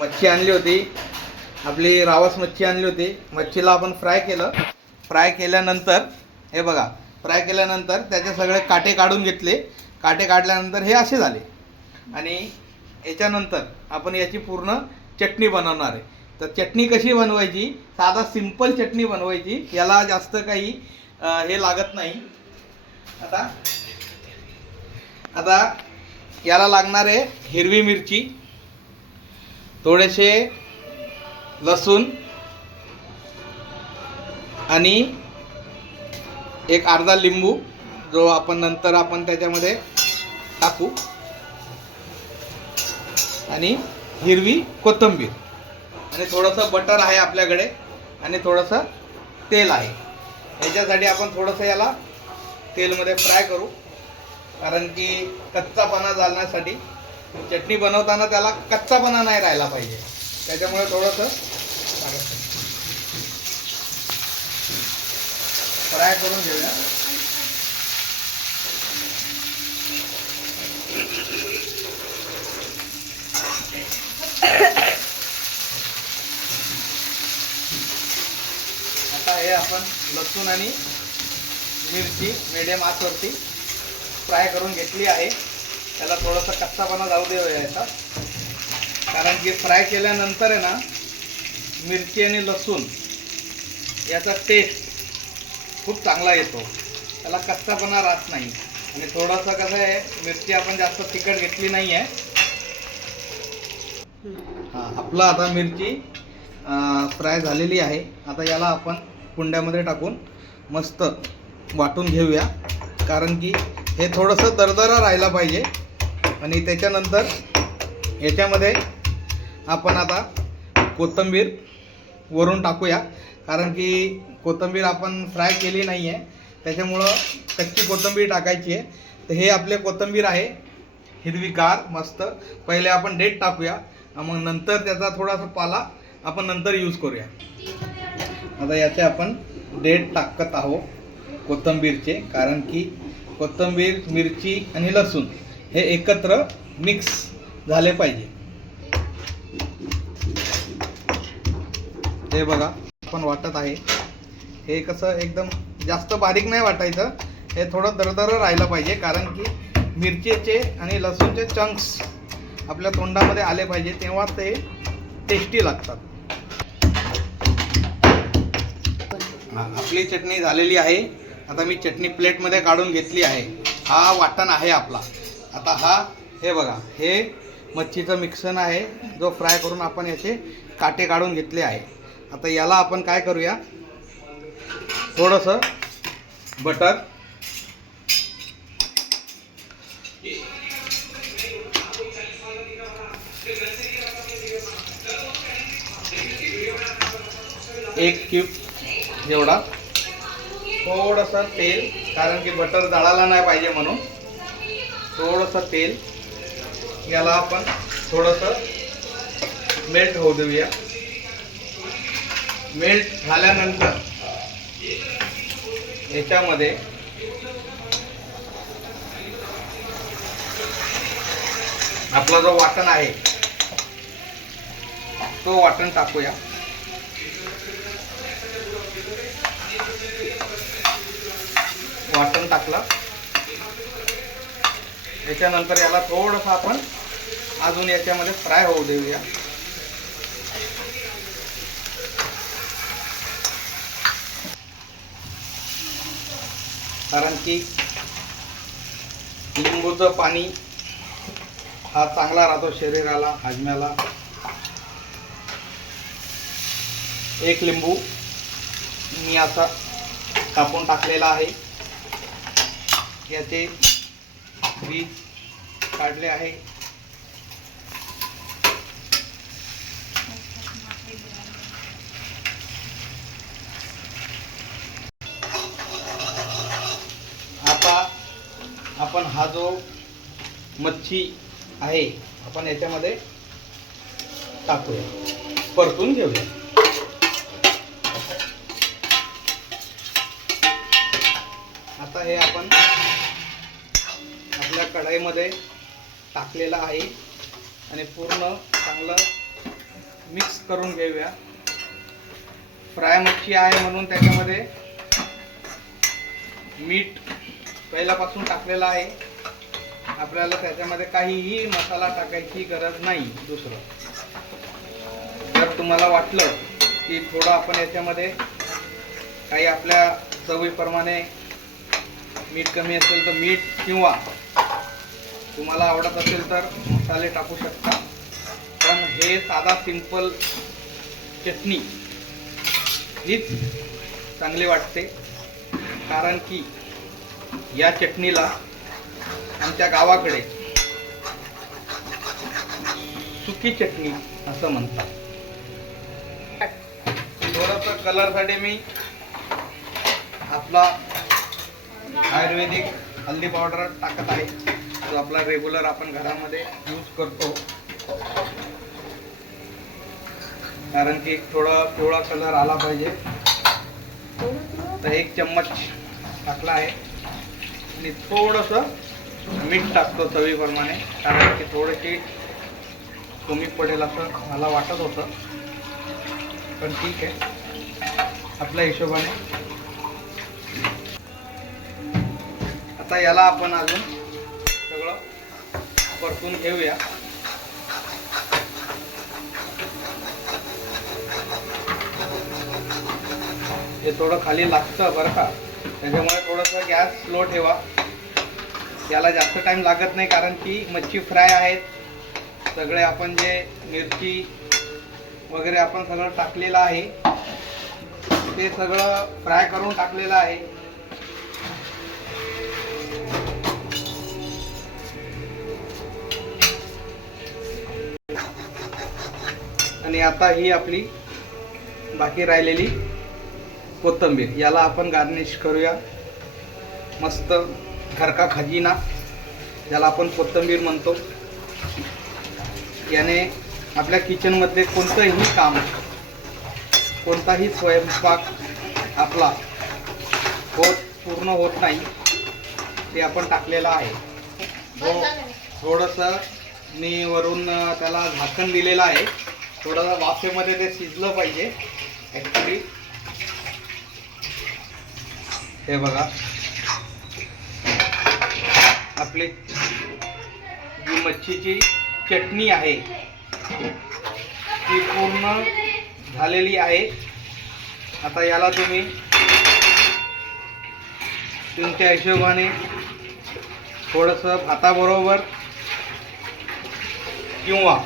मच्छी आणली होती, आपली रावस मच्छी आणली होती. मच्छीला आपण फ्राय केलं. फ्राय केल्यानंतर हे बघा, फ्राय केल्यानंतर त्याचे सगळे काटे काढून घेतले. काटे काढल्यानंतर हे असे झाले. आणि याच्यानंतर आपण याची पूर्ण चटणी बनवणार आहे. तर चटणी कशी बनवायची, साधा सिंपल चटणी बनवायची, याला जास्त काही हे लागत नाही. आता याला लागणार आहे हिरवी मिरची, थोडेसे लसूण आणि एक अर्धा लिंबू, जो आपण नंतर त्याच्यामध्ये टाकू, आणि हिरवी कोथिंबीर, आणि थोडंसं बटर आहे आपल्याकडे, आणि थोडंसं तेल आहे. याच्यासाठी आपण थोडंसं याला तेलमध्ये फ्राय करू, कारण की कच्चापणा जाण्यासाठी चटणी बनवताना त्याला कच्चापणा नाही राहिला पाहिजे. त्याच्यामुळे थोडंसं फ्राय करून घेऊया. आता हे आपण लसूण आणि मिरची मीडियम आचवरती फ्राय करून घेतली आहे. त्याला थोडंसं कच्चापणा जाऊ देऊया याचा, कारण की फ्राय केल्यानंतर आहे ना, मिरची आणि लसूण याचा टेस्ट खूप चांगला येतो, त्याला कच्चापणा राहत नाही. आणि थोडंसं कसं आहे, मिरची आपण जास्त तिखट घेतली नाही आहे. आपला आता मिरची फ्राय झालेली आहे. आता याला आपण कुंड्यामध्ये टाकून मस्त वाटून घेऊया, कारण की हे थोडंसं दरदरा राहायला पाहिजे. आणि त्याच्यानंतर याच्यामध्ये आपण आता कोथिंबीर वरून टाकूया, कारण की कोथिंबीर आपण फ्राय केली नाही आहे, त्याच्यामुळं कच्ची कोथिंबीर टाकायची आहे. तर हे आपले कोथिंबीर आहे हिरवीगार मस्त. पहिले आपण देठ टाकूया, मग नंतर त्याचा थोडासा पाला आपण नंतर यूज करूया. आता याचे आपण देठ टाकत आहोत कोथिंबीरचे, कारण की कोथिंबीर, मिरची आणि लसूण हे एकत्र मिक्स झाले पाहिजे. हे बघा आपण वाटत आहे. हे कसं एकदम जास्त बारीक नाही वाटायचं, हे थोडं दरदर राहिलं पाहिजे, कारण की मिरचीचे आणि लसूणचे चंक्स आपल्या तोंडामध्ये आले पाहिजे, तेव्हा ते टेस्टी लागतात. आपली चटणी झालेली आहे. आता मी चटणी प्लेटमध्ये काढून घेतली आहे. हा वाटण आहे आपला. आता हे बघा, हे मच्छीचं मिश्रण आहे, जो फ्राय करून आपण याचे काटे काढून घेतले आहे. आता याला आपण काय करूया, थोडंसं बटर, एक क्यूब एवढा, थोडंसं तेल, कारण की बटर जळाला नाही पाहिजे म्हणून थोडंसं तेल. याला आपण थोडंसं मेल्ट होऊ देऊया. मेल्ट झाल्यानंतर याच्यामध्ये आपला जो वाटण आहे तो वाटण टाकूया. वाटण टाकला, याच्यानंतर याला थोडंसं आपण अजून याच्यामध्ये फ्राय होऊ देऊया. कारण की लिंबूचं पाणी हा चांगला राहतो शरीराला, हजम्याला. एक लिंबू मी आता कापून टाकलेला आहे. याचे बीज काढले आहे. आता आपण हा जो मच्छी आहे आपण याच्यामध्ये टाकूया, परतून घेऊया. आता हे आपण आपल्या कढईमध्ये टाकलेलं आहे आणि पूर्ण चांगलं करून घेऊया. फ्राय मच्छी आहे म्हणून त्याच्यामध्ये मीठ पहिल्यापासून टाकलेलं आहे. आपल्याला त्याच्यामध्ये काहीही मसाला टाकायची गरज नाही. दुसरं जर तुम्हाला वाटलं की थोडं आपण याच्यामध्ये काही आपल्या चवीप्रमाणे मीठ कमी असेल तर मीठ, किंवा तुम्हाला आवडत असेल तर मसाले टाकू शकता. पण हे साधा सिंपल चटणी हीच चांगली वाटते, कारण की या चटणीला आमच्या गावाकडे सुकी चटणी असं म्हणतात. थोडंसं कलरसाठी मी आपला आयुर्वेदिक हल्दी पावडर टाकत आहे, जो आपला रेग्युलर आपण घरामध्ये यूज करतो. कारण की थोडा पिवळा कलर आला पाहिजे. तर 1 चम्मच टाकला आहे आणि थोडंसं मीठ टाकतो चवीप्रमाणे, कारण की थोडीशी कमी पडेल असं मला वाटत होतं, पण ठीक आहे आपल्या हिशोबाने. आता याला आपण अजून सगळं परतून घेऊया. हे थोडं खाली लागतं बरं का, त्याच्यामुळे थोडंसं गॅस स्लो ठेवा. याला जास्त टाइम लागत नाही, कारण की मच्छी फ्राय आहेत. सगळे आपण जे मिरची वगैरे आपण सगळं टाकलेलं आहे ते सगळं फ्राय करून टाकलेलं आहे. आणि आता ही आपली बाकी राहिलेली कोथिंबीर, याला आपण गार्निश करूया. मस्त घर का खजिना ज्याला आपण कोथिंबीर म्हणतो. याने आपल्या किचनमध्ये कोणतंही काम, कोणताही स्वयंपाक आपला पूर्ण होत नाही. ते आपण टाकलेलं आहे. थोडंसं मी वरून त्याला झाकण दिलेलं आहे. थोडंसं वाफेमध्ये ते शिजलं पाहिजे ॲक्च्युली. हे बघा, आपली जी मच्छीची चटणी आहे ती पूर्ण झालेली आहे. आता याला तुम्ही तुमच्या हिशोबाने थोडंसं भाताबरोबर किंवा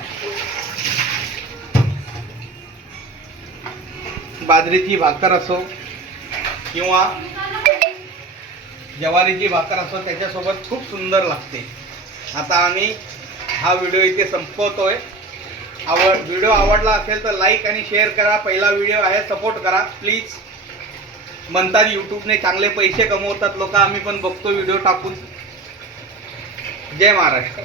बाजरीची भाकर असो किंवा ज्वारीची भाकर असो, त्याच्यासोबत खूप सुंदर लागते. आता आम्ही हा व्हिडिओ इथे संपवतोय. व्हिडिओ आवडला असेल तर लाईक आणि शेअर करा. पहिला व्हिडिओ आहे, सपोर्ट करा प्लीज. म्हणतात यूट्यूबने चांगले पैसे कमवतात लोक, आम्ही पण बघतो व्हिडिओ टाकून. जय महाराष्ट्र.